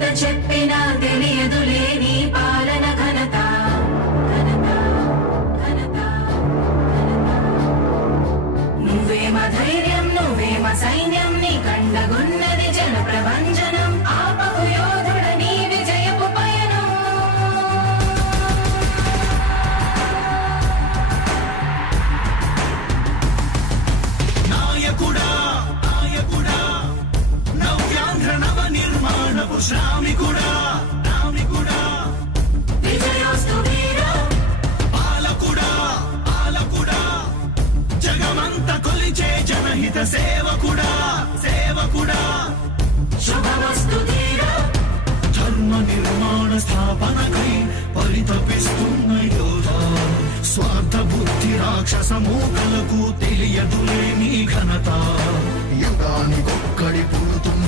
ఎంత చెప్పినా తెలియదులే నీ పాలన ఘనత ఘనత ఘనత నువ్వేమ ధైర్యం నువ్వేమ సైన్యం నీ కండగున్నది జన ప్రభంజనం ఆపకు యోధుడ నీ విజయపు పయనం నాయకుడా నాయకుడా నవ్యాంధ్ర నవ నిర్మాణపు శ్రామికుడా రామికుడా విజయోస్తు వీరా పాలకుడా పాలకుడా జగమంత కొలిచే జనహిత సేవకుడా సేవకుడా శుభమస్తు ధీరా ధర్మ నిర్మాణ స్థాపనకై పరితపిస్తున్న యోధా స్వార్థ బుద్ధి రాక్షస మూకలకు తెలియదులే నీ ఘనత యుగానికొక్కడి పుడుతున్న